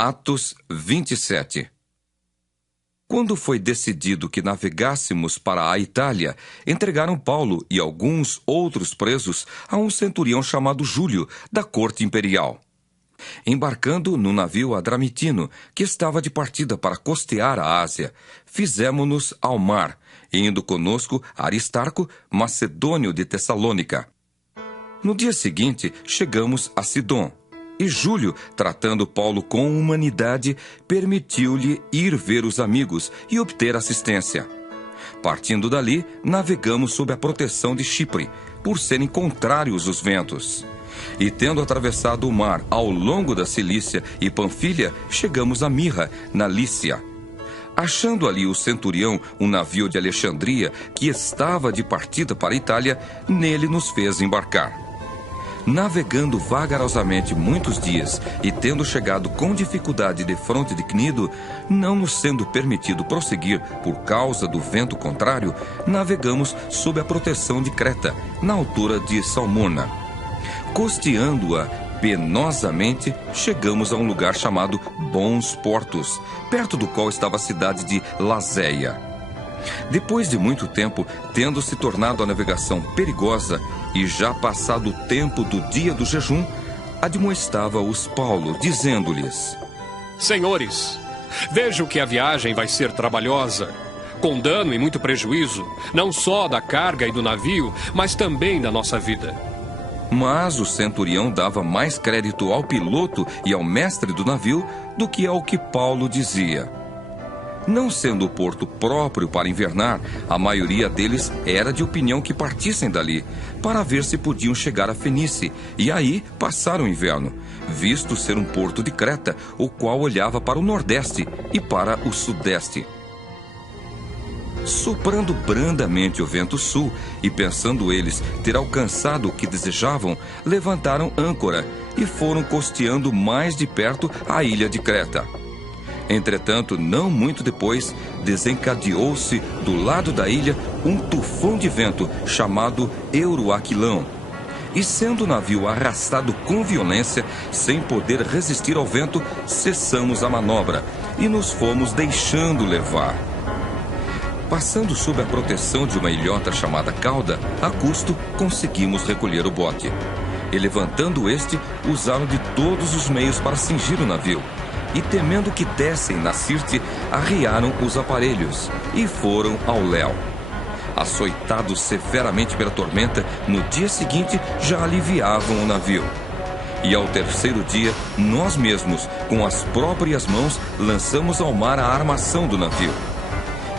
Atos 27. Quando foi decidido que navegássemos para a Itália, entregaram Paulo e alguns outros presos a um centurião chamado Júlio, da corte imperial. Embarcando no navio Adramitino, que estava de partida para costear a Ásia, fizemo-nos ao mar, indo conosco Aristarco, macedônio de Tessalônica. No dia seguinte, chegamos a Sidom. E Júlio, tratando Paulo com humanidade, permitiu-lhe ir ver os amigos e obter assistência. Partindo dali, navegamos sob a proteção de Chipre, por serem contrários os ventos. E tendo atravessado o mar ao longo da Cilícia e Panfilha, chegamos a Mirra, na Lícia. Achando ali o centurião um navio de Alexandria, que estava de partida para a Itália, nele nos fez embarcar. Navegando vagarosamente muitos dias e tendo chegado com dificuldade defronte de Cnido, não nos sendo permitido prosseguir por causa do vento contrário, navegamos sob a proteção de Creta, na altura de Salmona. Costeando-a penosamente, chegamos a um lugar chamado Bons Portos, perto do qual estava a cidade de Lazéia. Depois de muito tempo, tendo se tornado a navegação perigosa e já passado o tempo do dia do jejum, admoestava-os Paulo, dizendo-lhes: Senhores, vejo que a viagem vai ser trabalhosa, com dano e muito prejuízo, não só da carga e do navio, mas também da nossa vida. Mas o centurião dava mais crédito ao piloto e ao mestre do navio do que ao que Paulo dizia. Não sendo o porto próprio para invernar, a maioria deles era de opinião que partissem dali, para ver se podiam chegar a Fenice, e aí passar o inverno, visto ser um porto de Creta, o qual olhava para o nordeste e para o sudeste. Soprando brandamente o vento sul, e pensando eles ter alcançado o que desejavam, levantaram âncora e foram costeando mais de perto a ilha de Creta. Entretanto, não muito depois, desencadeou-se do lado da ilha um tufão de vento chamado Euroaquilão. E sendo o navio arrastado com violência, sem poder resistir ao vento, cessamos a manobra e nos fomos deixando levar. Passando sob a proteção de uma ilhota chamada Cauda, a custo conseguimos recolher o bote. E levantando este, usaram de todos os meios para cingir o navio. E temendo que dessem na Sirte, arriaram os aparelhos e foram ao léu. Açoitados severamente pela tormenta, no dia seguinte já aliviavam o navio. E ao terceiro dia, nós mesmos, com as próprias mãos, lançamos ao mar a armação do navio.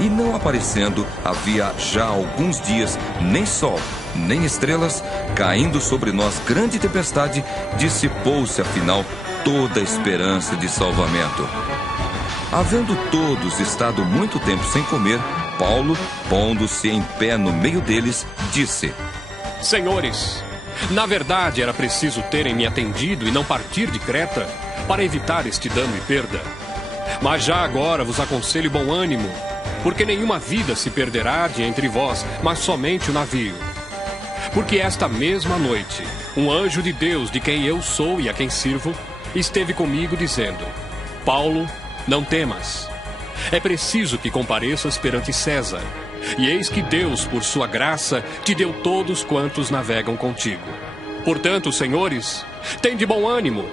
E não aparecendo, havia já alguns dias, nem sol, nem estrelas, caindo sobre nós grande tempestade, dissipou-se afinal toda a esperança de salvamento. Havendo todos estado muito tempo sem comer, Paulo, pondo-se em pé no meio deles, disse: Senhores, na verdade era preciso terem me atendido e não partir de Creta, para evitar este dano e perda. Mas já agora vos aconselho bom ânimo, porque nenhuma vida se perderá de entre vós, mas somente o navio. Porque esta mesma noite, um anjo de Deus, de quem eu sou e a quem sirvo, esteve comigo dizendo: Paulo, não temas. É preciso que compareças perante César. E eis que Deus, por sua graça, te deu todos quantos navegam contigo. Portanto, senhores, tende bom ânimo,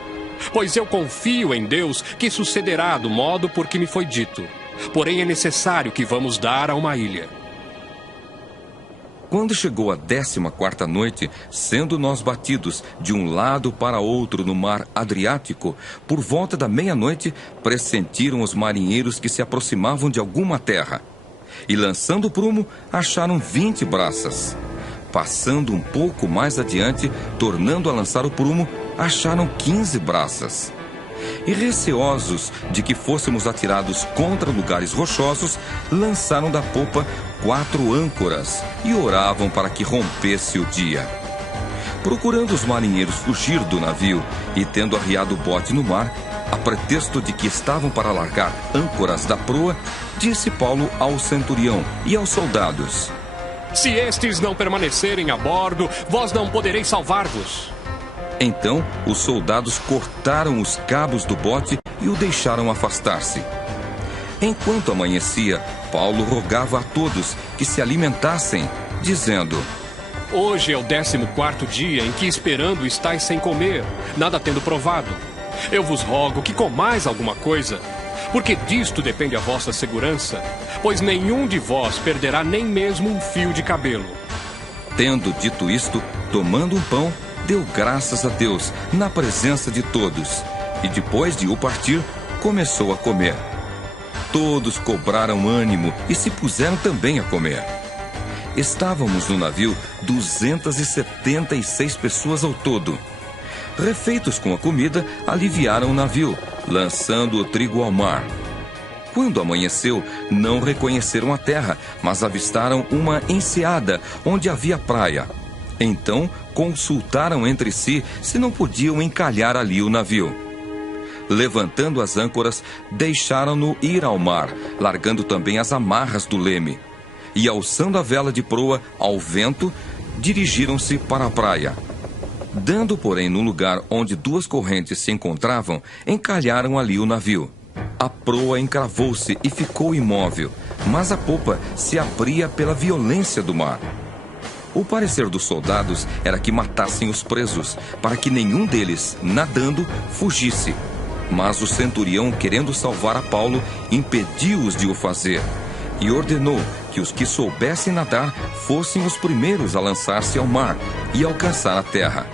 pois eu confio em Deus que sucederá do modo por que me foi dito. Porém é necessário que vamos dar a uma ilha. Quando chegou a 14ª noite, sendo nós batidos de um lado para outro no mar Adriático, por volta da meia-noite, pressentiram os marinheiros que se aproximavam de alguma terra. E lançando o prumo, acharam 20 braças. Passando um pouco mais adiante, tornando a lançar o prumo, acharam 15 braças. E receosos de que fôssemos atirados contra lugares rochosos, lançaram da popa 4 âncoras e oravam para que rompesse o dia. Procurando os marinheiros fugir do navio e tendo arriado o bote no mar, a pretexto de que estavam para largar âncoras da proa, disse Paulo ao centurião e aos soldados: Se estes não permanecerem a bordo, vós não podereis salvar-vos. Então os soldados cortaram os cabos do bote e o deixaram afastar-se. Enquanto amanhecia, Paulo rogava a todos que se alimentassem, dizendo: Hoje é o 14º dia em que esperando estáis sem comer, nada tendo provado. Eu vos rogo que comais alguma coisa, porque disto depende a vossa segurança, pois nenhum de vós perderá nem mesmo um fio de cabelo. Tendo dito isto, tomando um pão, deu graças a Deus na presença de todos, e depois de o partir, começou a comer. Todos cobraram ânimo e se puseram também a comer. Estávamos no navio 276 pessoas ao todo. Refeitos com a comida, aliviaram o navio, lançando o trigo ao mar. Quando amanheceu, não reconheceram a terra, mas avistaram uma enseada onde havia praia. Então consultaram entre si se não podiam encalhar ali o navio. Levantando as âncoras, deixaram-no ir ao mar, largando também as amarras do leme. E alçando a vela de proa ao vento, dirigiram-se para a praia. Dando, porém, no lugar onde duas correntes se encontravam, encalharam ali o navio. A proa encravou-se e ficou imóvel, mas a popa se abria pela violência do mar. O parecer dos soldados era que matassem os presos, para que nenhum deles, nadando, fugisse. Mas o centurião, querendo salvar a Paulo, impediu-os de o fazer e ordenou que os que soubessem nadar fossem os primeiros a lançar-se ao mar e alcançar a terra.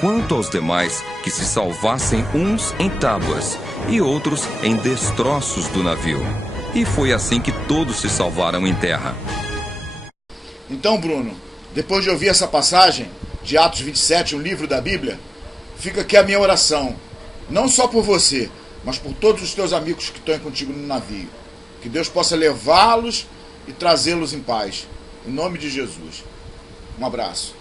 Quanto aos demais, que se salvassem uns em tábuas e outros em destroços do navio. E foi assim que todos se salvaram em terra. Então, Bruno, depois de ouvir essa passagem de Atos 27, um livro da Bíblia, fica aqui a minha oração. Não só por você, mas por todos os teus amigos que estão contigo no navio. Que Deus possa levá-los e trazê-los em paz. Em nome de Jesus. Um abraço.